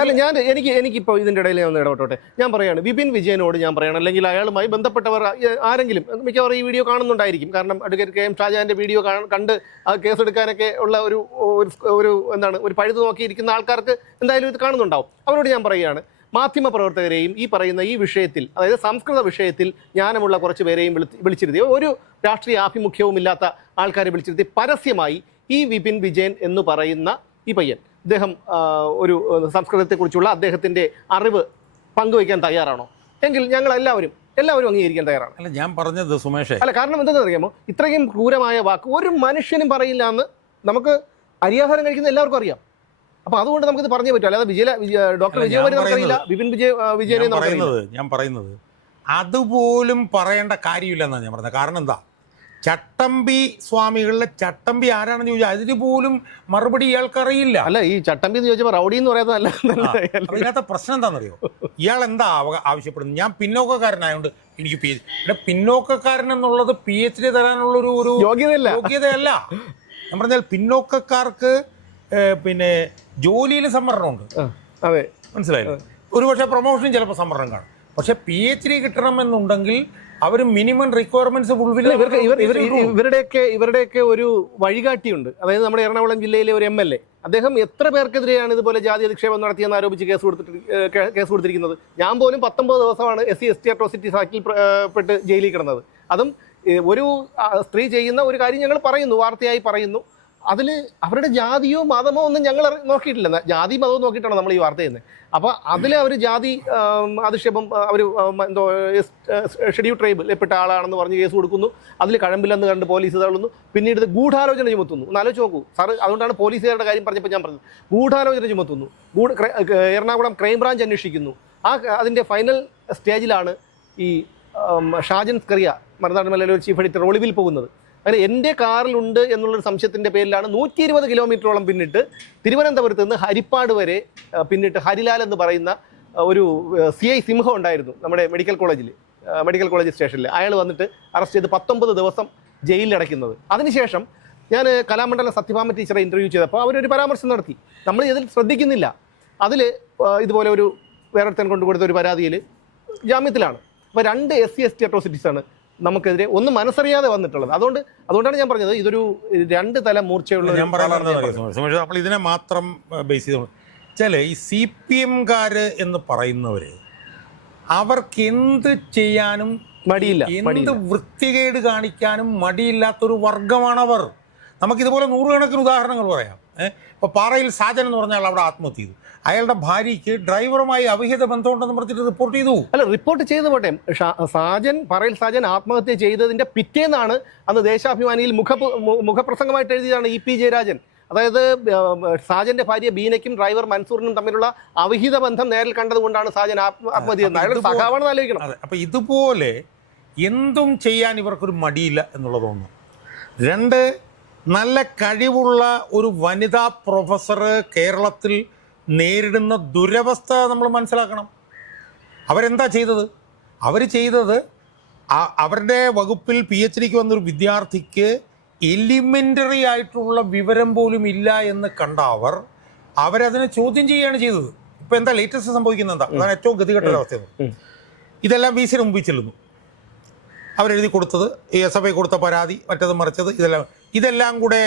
അല്ല ഞാൻ എനിക്ക് എനിക്കിപ്പോൾ ഇതിന്റെ ഇടയിൽ ഒന്ന് ഇടപെട്ടോട്ടെ. ഞാൻ പറയുകയാണ് വിപിൻ വിജയനോട് ഞാൻ പറയണം അല്ലെങ്കിൽ അയാളുമായി ബന്ധപ്പെട്ടവർ ആരെങ്കിലും മിക്കവാറും ഈ വീഡിയോ കാണുന്നുണ്ടായിരിക്കും. കാരണം അഡ്വക്കേറ്റ് കെ എം ഷാജാന്റെ വീഡിയോ കണ്ട് ആ കേസെടുക്കാനൊക്കെ ഉള്ള ഒരു ഒരു ഒരു എന്താണ് ഒരു പഴുത് നോക്കിയിരിക്കുന്ന ആൾക്കാർക്ക് എന്തായാലും ഇത് കാണുന്നുണ്ടാവും. അവരോട് ഞാൻ പറയുകയാണ് മാധ്യമ പ്രവർത്തകരെയും ഈ പറയുന്ന ഈ വിഷയത്തിൽ അതായത് സംസ്കൃത വിഷയത്തിൽ ജ്ഞാനമുള്ള കുറച്ച് പേരെയും വിളി വിളിച്ചിരുത്തി. ഒരു രാഷ്ട്രീയ ആഭിമുഖ്യവും ഇല്ലാത്ത ആൾക്കാരെ വിളിച്ചിരുത്തി. പരസ്യമായി ഈ വിപിൻ വിജയൻ എന്ന് പറയുന്ന ഈ പയ്യൻ അദ്ദേഹം ഒരു സംസ്കൃതത്തെക്കുറിച്ചുള്ള അദ്ദേഹത്തിന്റെ അറിവ് പങ്കുവയ്ക്കാൻ തയ്യാറാണോ? എങ്കിൽ ഞങ്ങൾ എല്ലാവരും എല്ലാവരും അംഗീകരിക്കാൻ തയ്യാറാണ്. അല്ല ഞാൻ പറഞ്ഞത് സുമേഷേ. അല്ല കാരണം എന്തെന്ന് അറിയാമോ ഇത്രയും ക്രൂരമായ വാക്ക് ഒരു മനുഷ്യനും പറയില്ല എന്ന് നമുക്ക് അരിയാഹാരം കഴിക്കുന്ന എല്ലാവർക്കും അറിയാം. അപ്പൊ അതുകൊണ്ട് നമുക്ക് പറഞ്ഞേ പറ്റും. അല്ലാതെ വിജയ ഡോക്ടർ വിജയകുമാരി നമുക്കറിയില്ല. വിപിൻ വിജയ വിജയനെ പറയുന്നത് ഞാൻ പറയുന്നത് അതുപോലും പറയേണ്ട കാര്യമില്ലെന്നാണ് ഞാൻ പറഞ്ഞത്. കാരണം എന്താ? ചട്ടമ്പി സ്വാമികളിലെ ചട്ടമ്പി ആരാണെന്ന് ചോദിച്ചാൽ അതിന് പോലും മറുപടി ഇയാൾക്കറിയില്ല. അല്ല ഈ ചട്ടമ്പി എന്ന് ചോദിച്ചപ്പോൾ റൗഡി എന്ന് പറയുന്നത് അല്ല അപ്പൊ പ്രശ്നം എന്താണെന്നറിയോ? ഇയാൾ എന്താ ആവശ്യപ്പെടുന്നത്? ഞാൻ പിന്നോക്കക്കാരനായതുകൊണ്ട് എനിക്ക് പി ഇവിടെ പിന്നോക്കക്കാരൻ എന്നുള്ളത് പി എച്ച് ഡി തരാനുള്ള ഒരു യോഗ്യതയല്ല. യോഗ്യതയല്ല. ഞാൻ പറഞ്ഞാൽ പിന്നോക്കക്കാർക്ക് പിന്നെ ജോലിയിൽ സംവരണമുണ്ട്. അതെ. മനസ്സിലായില്ലേ? ഒരുപക്ഷെ പ്രൊമോഷൻ ചിലപ്പോൾ സംവരണം കാണും. പക്ഷെ പി എച്ച് ഡി കിട്ടണമെന്നുണ്ടെങ്കിൽ അവർ മിനിമം റിക്വയർമെന്റ്സ് ഫുൾഫിൽ ഇവർക്ക് ഇവർ ഇവർ ഇവരുടെയൊക്കെ ഇവരുടെയൊക്കെ ഒരു വഴികാട്ടിയുണ്ട്. അതായത് നമ്മുടെ എറണാകുളം ജില്ലയിലെ ഒരു എം എൽ എ അദ്ദേഹം എത്ര പേർക്കെതിരെയാണ് ഇതുപോലെ ജാതി അധിക്ഷേപം നടത്തിയെന്ന് ആരോപിച്ച് കേസ് കൊടുത്തിട്ട് കേസ് കൊടുത്തിരിക്കുന്നത്? ഞാൻ പോലും പത്തൊമ്പത് ദിവസമാണ് S C S T atrocities ആക്കിൽ പെട്ട് ജയിലിൽ കിടന്നത്. അതും ഒരു സ്ത്രീ ചെയ്യുന്ന ഒരു കാര്യം ഞങ്ങൾ പറയുന്നു വാർത്തയായി പറയുന്നു. അതിൽ അവരുടെ ജാതിയോ മതമോ ഒന്നും ഞങ്ങൾ നോക്കിയിട്ടില്ല. ജാതി മതവും നോക്കിയിട്ടാണ് നമ്മൾ ഈ വാർത്ത ചെയ്യുന്നത്. അപ്പോൾ അതിൽ അവർ ജാതി അധിക്ഷേപം അവർ എന്തോ ഷെഡ്യൂൾ ട്രൈബിൽപ്പെട്ട ആളാണെന്ന് പറഞ്ഞ് കേസ് കൊടുക്കുന്നു. അതിൽ കഴമ്പില്ലെന്ന് കണ്ട് പോലീസ് തള്ളുന്നു. പിന്നീട് ഇത് ഗൂഢാലോചന ചുമത്തുന്നു. ഒന്ന് ആലോചിച്ച് നോക്കൂ. സാറ് അതുകൊണ്ടാണ് പോലീസുകാരുടെ കാര്യം പറഞ്ഞപ്പോൾ ഞാൻ പറഞ്ഞത്. ഗൂഢാലോചന ചുമത്തുന്നു. ഗൂഢ എറണാകുളം ക്രൈംബ്രാഞ്ച് അന്വേഷിക്കുന്നു. ആ അതിന്റെ ഫൈനൽ സ്റ്റേജിലാണ് ഈ ഷാജൻ സ്കറിയ മറുനാട് ഒരു ചീഫ് എഡിറ്റർ ഒളിവിൽ പോകുന്നത്. അങ്ങനെ എന്റെ കാറിലുണ്ട് എന്നുള്ളൊരു സംശയത്തിന്റെ പേരിലാണ് നൂറ്റി ഇരുപത് കിലോമീറ്ററോളം പിന്നിട്ട് തിരുവനന്തപുരത്ത് നിന്ന് ഹരിപ്പാട് വരെ പിന്നിട്ട് ഹരിലാൽ എന്ന് പറയുന്ന ഒരു സി ഐ സിംഹം ഉണ്ടായിരുന്നു നമ്മുടെ മെഡിക്കൽ കോളേജിൽ മെഡിക്കൽ കോളേജ് സ്റ്റേഷനിൽ അയാൾ വന്നിട്ട് അറസ്റ്റ് ചെയ്ത് പത്തൊമ്പത് ദിവസം ജയിലിൽ അടയ്ക്കുന്നത്. അതിനുശേഷം ഞാൻ കലാമണ്ഡലം സത്യഭാമ ടീച്ചറെ ഇന്റർവ്യൂ ചെയ്തപ്പോൾ അവരൊരു പരാമർശം നടത്തി. നമ്മൾ ഇതിൽ ശ്രദ്ധിക്കുന്നില്ല. അതിൽ ഇതുപോലെ ഒരു വേറൊരുത്തൻ കൊണ്ടു കൊടുത്ത ഒരു പരാതിയിൽ ജാമ്യത്തിലാണ്. അപ്പോൾ രണ്ട് എസ് സി എസ് ടി അട്രോസിറ്റീസാണ് നമുക്കെതിരെ ഒന്നും മനസ്സറിയാതെ വന്നിട്ടുള്ളത്. അതുകൊണ്ട് അതുകൊണ്ടാണ് ഞാൻ പറഞ്ഞത് ഇതൊരു രണ്ട് തല മൂർച്ചയുള്ള ഞാൻ പറയാനുള്ളത് അപ്പോൾ ഇതിനെ മാത്രം ബേസ് ചെയ്ത് വെച്ചാൽ ഈ സി പി എംകാര് എന്ന് പറയുന്നവർ അവർക്ക് എന്ത് ചെയ്യാനും മടിയില്ല എന്ത് വൃത്തികേട് കാണിക്കാനും മടിയില്ലാത്തൊരു വർഗമാണവർ. നമുക്കിതുപോലെ നൂറുകണക്കിന് ഉദാഹരണങ്ങൾ പറയാം. ഏഹ് ഇപ്പോൾ പാറയിൽ സാജൻ എന്ന് പറഞ്ഞാൽ അവിടെ ആത്മഹത്യ ചെയ്തു. അയാളുടെ ഭാര്യയ്ക്ക് ഡ്രൈവറുമായി അവിഹിത ബന്ധമുണ്ടെന്ന് പറഞ്ഞിട്ട് റിപ്പോർട്ട് ചെയ്തു. അല്ല റിപ്പോർട്ട് ചെയ്തു പോട്ടെ. സാജൻ പറയൽ സാജൻ ആത്മഹത്യ ചെയ്തതിന്റെ പിറ്റേന്നാണ് അന്ന് ദേശാഭിമാനിയിൽ മുഖ മുഖപ്രസംഗമായിട്ട് എഴുതിയതാണ് ഇ പി ജയരാജൻ. അതായത് സാജന്റെ ഭാര്യ ബീനയ്ക്കും ഡ്രൈവർ മൻസൂറിനും തമ്മിലുള്ള അവിഹിത ബന്ധം നേരിൽ കണ്ടതുകൊണ്ടാണ് സാജൻ ആത്മ- ആത്മഹത്യ ചെയ്യുന്നത് അയാളുടെ ഇതുപോ- സഖാവാണെന്ന് ആലോചിക്കണം. അതെ ഇതുപോലെ എന്തും ചെയ്യാൻ ഇവർക്കൊരു മടിയില്ല എന്നുള്ളതൊന്ന് രണ്ട് നല്ല കഴിവുള്ള ഒരു വനിതാ പ്രൊഫസർ കേരളത്തിൽ നേരിടുന്ന ദുരവസ്ഥ നമ്മൾ മനസ്സിലാക്കണം. അവരെന്താ ചെയ്തത്? അവർ ചെയ്തത് അവരുടെ വകുപ്പിൽ പി എച്ച് ഡിക്ക് വന്നൊരു വിദ്യാർത്ഥിക്ക് എലിമെന്ററി ആയിട്ടുള്ള വിവരം പോലും ഇല്ല എന്ന് കണ്ട അവർ അവരതിനെ ചോദ്യം ചെയ്യുകയാണ് ചെയ്തത്. ഇപ്പം എന്താ ലേറ്റസ്റ്റ് സംഭവിക്കുന്നത് എന്താ? അതാണ് ഏറ്റവും ഗതികെട്ട അവസ്ഥ. ഇതെല്ലാം വി സിന് മുമ്പിൽ ചെല്ലുന്നു. അവരെഴുതി കൊടുത്തത് ഈ എസ് എഫ് ഐ കൊടുത്ത പരാതി മറ്റത് മറിച്ചത് ഇതെല്ലാം ഇതെല്ലാം കൂടെ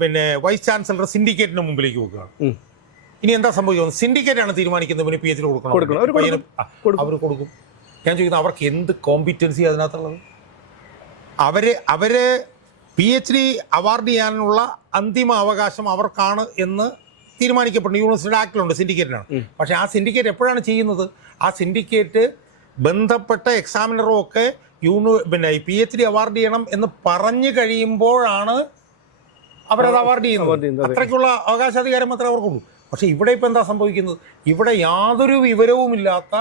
പിന്നെ വൈസ് ചാൻസലർ സിൻഡിക്കേറ്റിന് മുമ്പിലേക്ക് വെക്കുകയാണ്. ഇനി എന്താ സംഭവിക്കുന്നത്? സിൻഡിക്കേറ്റ് ആണ് തീരുമാനിക്കുന്നത് പി എച്ച് കൊടുക്കണം. അവർ കൊടുക്കും. ഞാൻ ചോദിക്കുന്നത് അവർക്ക് എന്ത് കോമ്പിറ്റൻസി അതിനകത്തുള്ളത്? അവരെ അവർ പി എച്ച് ഡി അവാർഡ് ചെയ്യാനുള്ള അന്തിമ അവകാശം അവർക്കാണ് എന്ന് തീരുമാനിക്കപ്പെടുന്നു. യൂണിവേഴ്സിറ്റി ആക്ടിലുണ്ട് സിൻഡിക്കേറ്റിനാണ് പക്ഷെ ആ സിൻഡിക്കേറ്റ് എപ്പോഴാണ് ചെയ്യുന്നത്? ആ സിൻഡിക്കേറ്റ് ബന്ധപ്പെട്ട എക്സാമിനറും ഒക്കെ യൂണി പിന്നെ പി എച്ച് ഡി അവാർഡ് ചെയ്യണം എന്ന് പറഞ്ഞു കഴിയുമ്പോഴാണ് അവരത് അവാർഡ് ചെയ്യുന്നത്, ചെയ്യുന്നത്. അതെ. അത്രയ്ക്കുള്ള അവകാശാധികാരം മാത്രമേ അവർക്കുള്ളൂ. പക്ഷേ ഇവിടെ ഇപ്പം എന്താ സംഭവിക്കുന്നത്? ഇവിടെ യാതൊരു വിവരവുമില്ലാത്ത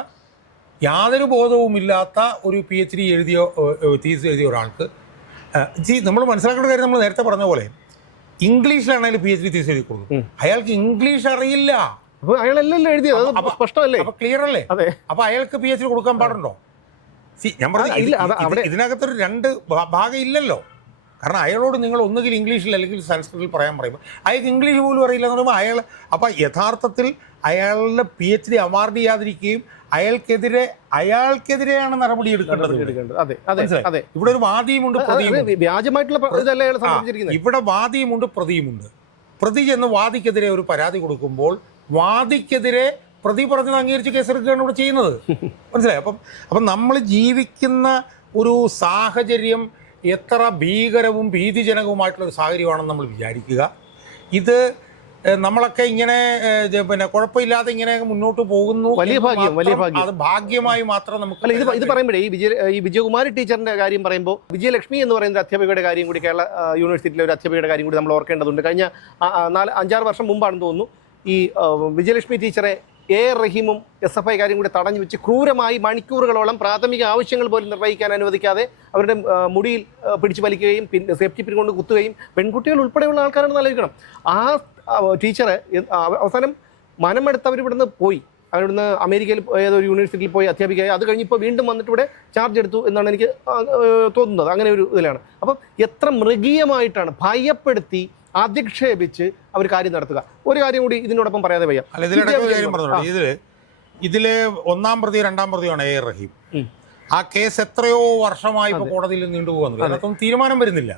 യാതൊരു ബോധവുമില്ലാത്ത ഒരു പി എച്ച് ഡി എഴുതിയ തീസ് എഴുതിയ ഒരാൾക്ക് ജി നമ്മൾ മനസ്സിലാക്കേണ്ട കാര്യം നമ്മൾ നേരത്തെ പറഞ്ഞ പോലെ ഇംഗ്ലീഷിലാണെങ്കിൽ പി എച്ച് ഡി തീസ് എഴുതി കൊടുക്കും അയാൾക്ക് ഇംഗ്ലീഷ് അറിയില്ല. അപ്പൊ അയാളല്ലല്ലോ എഴുതിയത്. സ്പഷ്ടമല്ലേ? അപ്പൊ ക്ലിയർ അല്ലേ? അതെ. അപ്പൊ അയാൾക്ക് പി എച്ച് ഡി കൊടുക്കാൻ പാടുണ്ടോ? സി ഞാൻ പറഞ്ഞു ഇതിനകത്തൊരു രണ്ട് ഭാഗം ഇല്ലല്ലോ. കാരണം അയാളോട് നിങ്ങൾ ഒന്നുകിൽ ഇംഗ്ലീഷിൽ അല്ലെങ്കിൽ സംസ്കൃതത്തിൽ പറയാൻ പറയുമ്പോൾ അയാൾക്ക് ഇംഗ്ലീഷ് പോലും അറിയില്ല എന്ന് പറയുമ്പോൾ അയാൾ അപ്പോൾ യഥാർത്ഥത്തിൽ അയാളുടെ പി എച്ച് ഡി അവാർഡ് ചെയ്യാതിരിക്കുകയും അയാൾക്കെതിരെ അയാൾക്കെതിരെയാണ് നടപടി എടുക്കേണ്ടത്. ഇവിടെ. ഒരു വാദിയുമുണ്ട് പ്രതിയുമുണ്ട്. ഇവിടെ വാദിയുമുണ്ട് പ്രതിയുമുണ്ട്. പ്രതി ചെന്ന് വാദിക്കെതിരെ ഒരു പരാതി കൊടുക്കുമ്പോൾ വാദിക്കെതിരെ പ്രതി പറഞ്ഞത് അംഗീകരിച്ച് കേസെടുക്കുകയാണ് ഇവിടെ ചെയ്യുന്നത്. മനസ്സിലായി? അപ്പം അപ്പം നമ്മൾ ജീവിക്കുന്ന ഒരു സാഹചര്യം എത്ര ഭീകരവും ഭീതിജനകവുമായിട്ടുള്ള ഒരു സാഹചര്യമാണെന്ന് നമ്മൾ വിചാരിക്കുക. ഇത് നമ്മളൊക്കെ ഇങ്ങനെ പിന്നെ കുഴപ്പമില്ലാതെ ഇങ്ങനെ മുന്നോട്ട് പോകുന്നു വലിയ ഭാഗ്യം, വലിയ ഭാഗ്യം. അത് ഭാഗ്യമായി മാത്രം നമുക്ക് അല്ല ഇത് ഇത് പറയുമ്പോഴേ ഈ വിജയ ഈ വിജയകുമാരി ടീച്ചറിന്റെ കാര്യം പറയുമ്പോൾ വിജയലക്ഷ്മി എന്ന് പറയുന്ന അധ്യാപികയുടെ കാര്യം കൂടി കേരള യൂണിവേഴ്സിറ്റിയിലെ ഒരു അധ്യാപികയുടെ കാര്യം കൂടി നമ്മൾ ഓർക്കേണ്ടതുണ്ട്. കഴിഞ്ഞ നാല് അഞ്ചാറ് വർഷം മുമ്പാണെന്ന് തോന്നുന്നു ഈ വിജയലക്ഷ്മി ടീച്ചറെ എ റഹീമും എസ് എഫ് ഐ കാര്യം കൂടി തടഞ്ഞു വെച്ച് ക്രൂരമായി മണിക്കൂറുകളോളം പ്രാഥമിക ആവശ്യങ്ങൾ പോലും നിർവഹിക്കാൻ അനുവദിക്കാതെ അവരുടെ മുടിയിൽ പിടിച്ചു വലിക്കുകയും പിന്നെ സേഫ്റ്റി പിൻ കൊണ്ട് കുത്തുകയും പെൺകുട്ടികൾ ഉൾപ്പെടെയുള്ള ആൾക്കാരാണെന്ന് ആലോചിക്കണം. ആ ടീച്ചർ അവസാനം മനമെടുത്ത് ഇവിടുന്ന് പോയി. അവിടുന്ന് അമേരിക്കയിൽ ഏതൊരു യൂണിവേഴ്സിറ്റിയിൽ പോയി അധ്യാപികയായി. അത് കഴിഞ്ഞിപ്പോൾ വീണ്ടും വന്നിട്ട് ഇവിടെ ചാർജ് എടുത്തു എന്നാണ് എനിക്ക് തോന്നുന്നത്. അങ്ങനെ ഒരു ഇതിലാണ്. അപ്പം എത്ര മൃഗീയമായിട്ടാണ് ഭയപ്പെടുത്തി അധിക്ഷേപിച്ച് അവർ കാര്യം നടത്തുക. ഒരു കാര്യം കൂടി ഇതിനോടൊപ്പം പറയാതെ വയ്യ. ഇതിൽ ഇതിൽ ഒന്നാം പ്രതി രണ്ടാം പ്രതിയാണ് എ റഹീം. ആ കേസ് എത്രയോ വർഷമായി ഇപ്പൊ കോടതിയിൽ നീണ്ടുപോകുന്നത് അതിനകത്തൊന്നും തീരുമാനം വരുന്നില്ല.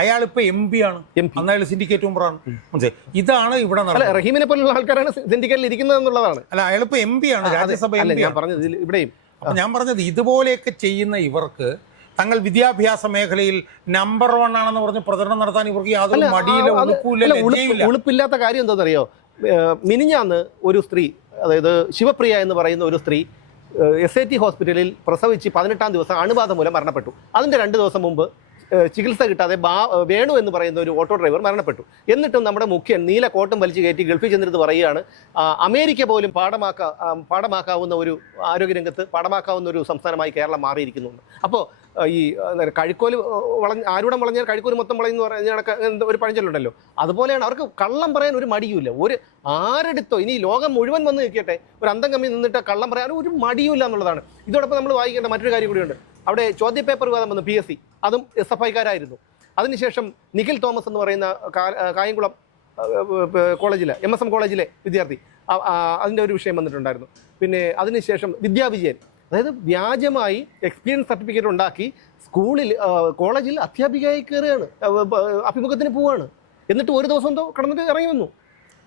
അയാൾ ഇപ്പൊ എം പി ആണ്. M P. അന്ന് സിൻഡിക്കേറ്റ് മെമ്പറാണ് മനസ്സിലായി? ഇതാണ് ഇവിടെ റഹീമിനെ പോലുള്ള ആൾക്കാരാണ് സിൻഡിക്കേറ്റിൽ ഇരിക്കുന്നത് എന്നുള്ളതാണ്. അല്ല അയാൾ ഇപ്പൊ എം പി ആണ്. രാജ്യസഭ ഞാൻ പറഞ്ഞത് ഇവിടെയും. അപ്പൊ ഞാൻ പറഞ്ഞത് ഇതുപോലെയൊക്കെ ചെയ്യുന്ന ഇവർക്ക് തങ്ങൾ വിദ്യാഭ്യാസ മേഖലയിൽ നമ്പർ വൺ ആണെന്ന് പറഞ്ഞ് പ്രചരണം നടത്താൻ ഇവർക്ക് യാതൊരു മടിയില്ല ഉളുപ്പില്ല ഉളുപ്പില്ലാത്ത കാര്യം എന്താണെന്നറിയോ? മിനിഞ്ഞാന്ന് ഒരു സ്ത്രീ അതായത് ശിവപ്രിയ എന്ന് പറയുന്ന ഒരു സ്ത്രീ എസ് ഐ ടി ഹോസ്പിറ്റലിൽ പ്രസവിച്ച് പതിനെട്ടാം ദിവസം അണുബാധ മൂലം മരണപ്പെട്ടു. അതിന്റെ രണ്ട് ദിവസം മുമ്പ് ചികിത്സ കിട്ടാതെ ബാ വേണു എന്ന് പറയുന്ന ഒരു ഓട്ടോ ഡ്രൈവർ മരണപ്പെട്ടു. എന്നിട്ടും നമ്മുടെ മുഖ്യൻ നീല കോട്ടം വലിച്ചു കയറ്റി ഗൾഫിൽ ചെന്നിരുന്ന് പറയുകയാണ് അമേരിക്ക പോലും പാഠമാക്കാ പാഠമാക്കാവുന്ന ഒരു ആരോഗ്യരംഗത്ത് പാഠമാക്കാവുന്ന ഒരു സംസ്ഥാനമായി കേരളം മാറിയിരിക്കുന്നു. അപ്പോൾ ഈ കഴിക്കോൽ വളഞ്ഞ് ആരുടെ വളഞ്ഞാൽ കഴിക്കോൽ മൊത്തം വളഞ്ഞെന്ന് എന്തോ ഒരു പഴഞ്ചൊല്ലുണ്ടല്ലോ. അതുപോലെയാണ് അവർക്ക് കള്ളം പറയാൻ ഒരു മടിയുമില്ല. ഒരു ആരെടുത്തോ ഇനി ലോകം മുഴുവൻ വന്ന് നിൽക്കട്ടെ ഒരു അന്തം കമ്മി നിന്നിട്ട് കള്ളം പറയാൻ ഒരു മടിയുമില്ല എന്നുള്ളതാണ്. ഇതോടൊപ്പം നമ്മൾ വായിക്കേണ്ട മറ്റൊരു കാര്യം കൂടിയുണ്ട്. അവിടെ ചോദ്യപേപ്പർ വിവാദം വന്നു പി എസ് സി. അതും എസ് എഫ് ഐക്കാരായിരുന്നു. അതിനുശേഷം നിഖിൽ തോമസ് എന്ന് പറയുന്ന കായംകുളം കോളേജിലെ എം എസ് എം കോളേജിലെ വിദ്യാർത്ഥി. അതിന്റെ ഒരു വിഷയം വന്നിട്ടുണ്ടായിരുന്നു. പിന്നെ അതിനുശേഷം വിദ്യാവിജയൻ അതായത് വ്യാജമായി എക്സ്പീരിയൻസ് സർട്ടിഫിക്കറ്റ് ഉണ്ടാക്കി സ്കൂളിൽ കോളേജിൽ അധ്യാപികയായി കയറുകയാണ്. അഭിമുഖത്തിന് പോവുകയാണ് എന്നിട്ട് ഒരു ദിവസം എന്തോ കടന്നിട്ട് ഇറങ്ങി വന്നു.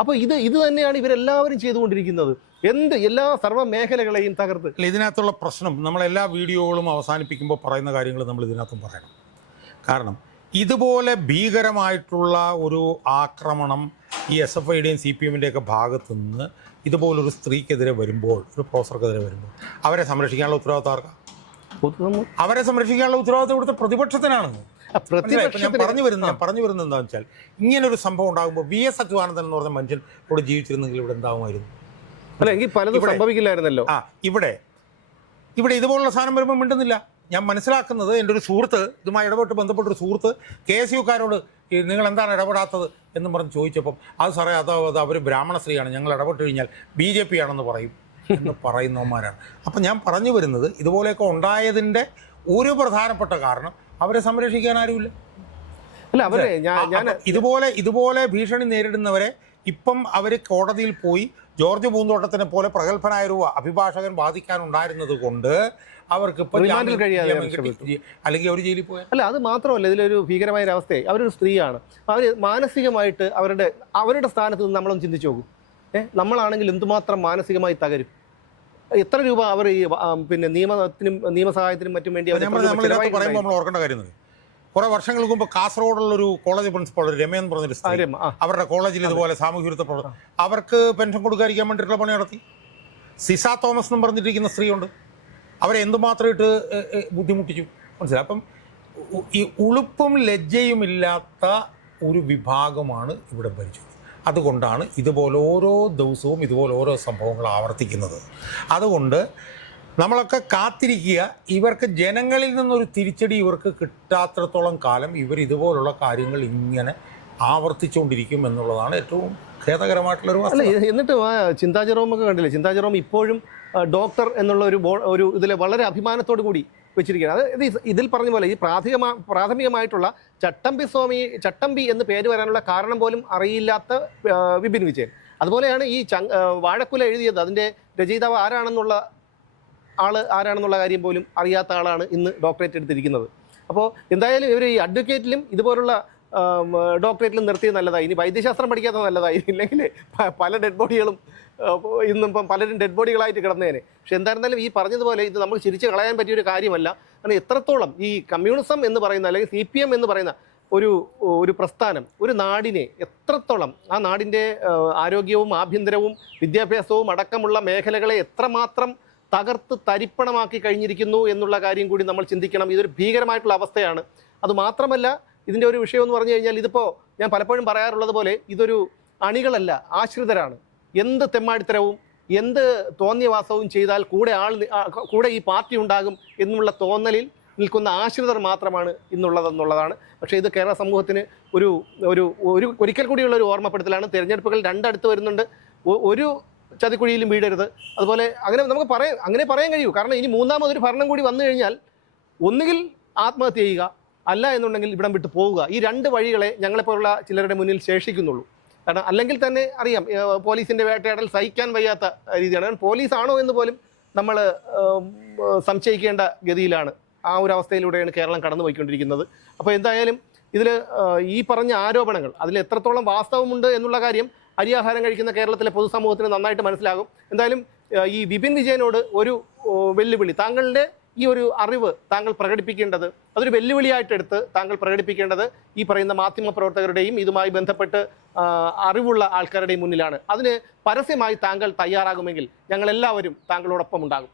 അപ്പോൾ ഇത് ഇത് തന്നെയാണ് ഇവരെല്ലാവരും ചെയ്തുകൊണ്ടിരിക്കുന്നത്. എന്ത് എല്ലാ സർവ മേഖലകളെയും തകർത്ത് ഇതിനകത്തുള്ള പ്രശ്നം നമ്മൾ എല്ലാ വീഡിയോകളും അവസാനിപ്പിക്കുമ്പോൾ പറയുന്ന കാര്യങ്ങൾ നമ്മൾ ഇതിനകത്തും പറയണം. കാരണം ഇതുപോലെ ഭീകരമായിട്ടുള്ള ഒരു ആക്രമണം ഈ എസ് എഫ് ഐയുടെയും സി പി എമ്മിന്റെയൊക്കെ ഭാഗത്തു നിന്ന് ഇതുപോലൊരു സ്ത്രീക്കെതിരെ വരുമ്പോൾ ഒരു പ്രൊഫസർക്കെതിരെ വരുമ്പോൾ അവരെ സംരക്ഷിക്കാനുള്ള ഉത്തരവാദിത്തം ആർക്കാം? അവരെ സംരക്ഷിക്കാനുള്ള ഉത്തരവാദിത്തം ഇവിടുത്തെ പ്രതിപക്ഷത്തിനാണ് പറഞ്ഞു വരുന്ന പറഞ്ഞു വരുന്നത് എന്താണെന്ന് വെച്ചാൽ ഇങ്ങനൊരു ഒരു സംഭവം ഉണ്ടാകുമ്പോൾ വി എസ് അച്യുതാനന്ദൻ എന്ന് പറഞ്ഞ മനുഷ്യൻ ഇവിടെ ജീവിച്ചിരുന്നെങ്കിൽ ഇവിടെ എന്താകുമായിരുന്നു അല്ല എങ്കിൽ പലതും സംഭവിക്കില്ലായിരുന്നല്ലോ. ആ ഇവിടെ. ഇവിടെ ഇതുപോലുള്ള സാധനം വരുമ്പോൾ മിണ്ടുന്നില്ല. ഞാൻ മനസ്സിലാക്കുന്നത് എന്റെ ഒരു സുഹൃത്ത് ഇതുമായി ഇടപെട്ട് ബന്ധപ്പെട്ട ഒരു സുഹൃത്ത് കെ എസ് യുക്കാരോട് നിങ്ങൾ എന്താണ് ഇടപെടാത്തത് എന്ന് പറഞ്ഞ് ചോദിച്ചപ്പം അത് സാറേ അത് അത് അവർ ബ്രാഹ്മണ സ്ത്രീയാണ് ഞങ്ങൾ ഇടപെട്ട് കഴിഞ്ഞാൽ ബി ജെ പി ആണെന്ന് പറയും. എന്ന് പറയുന്നവന്മാരാണ്. അപ്പം ഞാൻ പറഞ്ഞു വരുന്നത് ഇതുപോലെയൊക്കെ ഉണ്ടായതിന്റെ ഒരു പ്രധാനപ്പെട്ട കാരണം അവരെ സംരക്ഷിക്കാൻ ആരുമില്ല. അല്ല അവരെ ഞാൻ ഇതുപോലെ ഇതുപോലെ ഭീഷണി നേരിടുന്നവരെ ഇപ്പം അവർ കോടതിയിൽ പോയി ജോർജ് പൂന്തോട്ടത്തിനെ പോലെ പ്രഗത്ഭനായ ഒരു അഭിഭാഷകൻ ബാധിക്കാനുണ്ടായിരുന്നത് കൊണ്ട് അവർക്ക് അല്ലെങ്കിൽ അവർ ജയിലിൽ പോയാൽ അല്ല അത് മാത്രമല്ല ഇതിലൊരു ഭീകരമായ ഒരു അവസ്ഥയെ അവരൊരു സ്ത്രീയാണ്. അവർ മാനസികമായിട്ട് അവരുടെ അവരുടെ സ്ഥാനത്ത് നിന്ന് നമ്മളൊന്ന് ചിന്തിച്ചു നോക്കും. ഏഹ് നമ്മളാണെങ്കിൽ എന്തുമാത്രം മാനസികമായി തകരും? എത്ര രൂപ അവർ ഈ പിന്നെ നിയമത്തിനും നിയമസഹായത്തിനും മറ്റും വേണ്ടി നമ്മൾ ഓർക്കേണ്ട കാര്യം കുറെ വർഷങ്ങൾക്ക് മുമ്പ് കാസർഗോഡുള്ള ഒരു കോളേജ് പ്രിൻസിപ്പൾ രമേൻ പറഞ്ഞൊരു അവരുടെ കോളേജിൽ ഇതുപോലെ സാമൂഹ്യ വിരുദ്ധ പ്രവർത്തനം അവർക്ക് പെൻഷൻ കൊടുക്കാതിരിക്കാൻ വേണ്ടിയിട്ടുള്ള പണി നടത്തി. സിസ തോമസ് എന്നും പറഞ്ഞിട്ടിരിക്കുന്ന സ്ത്രീയുണ്ട്. അവരെ എന്തുമാത്രം ഇട്ട് ബുദ്ധിമുട്ടിച്ചു? മനസ്സിലായി? അപ്പം ഈ ഉളുപ്പും ലജ്ജയും ഇല്ലാത്ത ഒരു വിഭാഗമാണ് ഇവിടെ ഭരിച്ചത്. അതുകൊണ്ടാണ് ഇതുപോലെ ഓരോ ദിവസവും ഇതുപോലെ ഓരോ സംഭവങ്ങൾ ആവർത്തിക്കുന്നത്. അതുകൊണ്ട് നമ്മളൊക്കെ കാത്തിരിക്കുക. ഇവർക്ക് ജനങ്ങളിൽ നിന്നൊരു തിരിച്ചടി ഇവർക്ക് കിട്ടാത്രത്തോളം കാലം ഇവർ ഇതുപോലുള്ള കാര്യങ്ങൾ ഇങ്ങനെ ആവർത്തിച്ചുകൊണ്ടിരിക്കും എന്നുള്ളതാണ് ഏറ്റവും ഖേദകരമായിട്ടുള്ള ഒരു അല്ല എന്നിട്ട് ചിന്താജറോമൊക്കെ ചിന്താ കണ്ടില്ലേ? ചിന്താ ജെറോം ഇപ്പോഴും ഡോക്ടർ എന്നുള്ള ഒരു ഒരു ഇതിലെ വളരെ അഭിമാനത്തോടു കൂടി വെച്ചിരിക്കുകയാണ്. അത് ഇത് ഇതിൽ പറഞ്ഞ പോലെ ഈ പ്രാഥമികമാ പ്രാഥമികമായിട്ടുള്ള ചട്ടമ്പി സ്വാമി ചട്ടമ്പി എന്ന് പേര് വരാനുള്ള കാരണം പോലും അറിയില്ലാത്ത വിപിൻ വിജയൻ. അതുപോലെയാണ് ഈ വാഴക്കുല എഴുതിയത്. അതിന്റെ രചയിതാവ് ആരാണെന്നുള്ള ആൾ ആരാണെന്നുള്ള കാര്യം പോലും അറിയാത്ത ആളാണ് ഇന്ന് ഡോക്ടറേറ്റ് എടുത്തിരിക്കുന്നത്. അപ്പോൾ എന്തായാലും ഇവർ ഈ അഡ്വക്കേറ്റിലും ഇതുപോലുള്ള ഡോക്ടറേറ്റിൽ നിർത്തിയത് നല്ലതായി. ഇനി വൈദ്യശാസ്ത്രം പഠിക്കാത്ത നല്ലതായി. ഇല്ലെങ്കിൽ പല ഡെഡ് ബോഡികളും ഇന്നും ഇപ്പം പലരും ഡെഡ് ബോഡികളായിട്ട് കിടന്നേനെ. പക്ഷെ എന്തായിരുന്നാലും ഈ പറഞ്ഞതുപോലെ ഇത് നമുക്ക് ചിരിച്ച് കളയാൻ പറ്റിയ ഒരു കാര്യമല്ല. കാരണം എത്രത്തോളം ഈ കമ്മ്യൂണിസം എന്ന് പറയുന്ന അല്ലെങ്കിൽ സി പി എം എന്ന് പറയുന്ന ഒരു ഒരു പ്രസ്ഥാനം ഒരു നാടിനെ എത്രത്തോളം ആ നാടിന്റെ ആരോഗ്യവും ആഭ്യന്തരവും വിദ്യാഭ്യാസവും അടക്കമുള്ള മേഖലകളെ എത്രമാത്രം തകർത്ത് തരിപ്പണമാക്കി കഴിഞ്ഞിരിക്കുന്നു എന്നുള്ള കാര്യം കൂടി നമ്മൾ ചിന്തിക്കണം. ഇതൊരു ഭീകരമായിട്ടുള്ള അവസ്ഥയാണ്. അതുമാത്രമല്ല ഇതിന്റെ ഒരു വിഷയം എന്ന് പറഞ്ഞു കഴിഞ്ഞാൽ ഇതിപ്പോൾ ഞാൻ പലപ്പോഴും പറയാറുള്ളത് പോലെ ഇതൊരു അണികളല്ല ആശ്രിതരാണ്. എന്ത് തെമ്മാടിത്തരവും എന്ത് തോന്നിയവാസവും ചെയ്താൽ കൂടെ ആൾ കൂടെ ഈ പാർട്ടി ഉണ്ടാകും എന്നുള്ള തോന്നലിൽ നിൽക്കുന്ന ആശ്രിതർ മാത്രമാണ് ഇന്നുള്ളതെന്നുള്ളതാണ്. പക്ഷേ ഇത് കേരള സമൂഹത്തിന് ഒരു ഒരു ഒരു ഒരിക്കൽ കൂടിയുള്ള ഒരു ഓർമ്മപ്പെടുത്തലാണ്. തിരഞ്ഞെടുപ്പുകൾ രണ്ടടുത്ത് വരുന്നുണ്ട്. ഒരു ചതിക്കുഴിയിലും വീടരുത് അതുപോലെ അങ്ങനെ നമുക്ക് പറയാം അങ്ങനെ പറയാൻ കഴിയൂ. കാരണം ഇനി മൂന്നാമതൊരു ഭരണം കൂടി വന്നു കഴിഞ്ഞാൽ ഒന്നുകിൽ ആത്മഹത്യ ചെയ്യുക അല്ല എന്നുണ്ടെങ്കിൽ ഇവിടം വിട്ടു പോവുക. ഈ രണ്ട് വഴികളെ ഞങ്ങളെപ്പോലുള്ള ചിലരുടെ മുന്നിൽ ശേഷിക്കുന്നുള്ളൂ. കാരണം അല്ലെങ്കിൽ തന്നെ അറിയാം പോലീസിന്റെ വേട്ടയാടൽ സഹിക്കാൻ വയ്യാത്ത രീതിയാണ്. കാരണം പോലീസാണോ എന്ന് പോലും നമ്മൾ സംശയിക്കേണ്ട ഗതിയിലാണ് ആ ഒരു അവസ്ഥയിലൂടെയാണ് കേരളം കടന്നു പോയിക്കൊണ്ടിരിക്കുന്നത് അപ്പോൾ എന്തായാലും ഇതിൽ ഈ പറഞ്ഞ ആരോപണങ്ങൾ അതിൽ എത്രത്തോളം വാസ്തവമുണ്ട് എന്നുള്ള കാര്യം അരിയാഹാരം കഴിക്കുന്ന കേരളത്തിലെ പൊതുസമൂഹത്തിന് നന്നായിട്ട് മനസ്സിലാകും. എന്തായാലും ഈ വിപിൻ വിജയനോട് ഒരു വെല്ലുവിളി താങ്കളുടെ ഈ ഒരു അറിവ് താങ്കൾ പ്രകടിപ്പിക്കേണ്ടത് അതൊരു വെല്ലുവിളിയായിട്ടെടുത്ത് താങ്കൾ പ്രകടിപ്പിക്കേണ്ടത് ഈ പറയുന്ന മാധ്യമ പ്രവർത്തകരുടെയും ഇതുമായി ബന്ധപ്പെട്ട് അറിവുള്ള ആൾക്കാരുടെയും മുന്നിലാണ്. അതിന് പരസ്യമായി താങ്കൾ തയ്യാറാകുമെങ്കിൽ ഞങ്ങളെല്ലാവരും താങ്കളോടൊപ്പം ഉണ്ടാകും.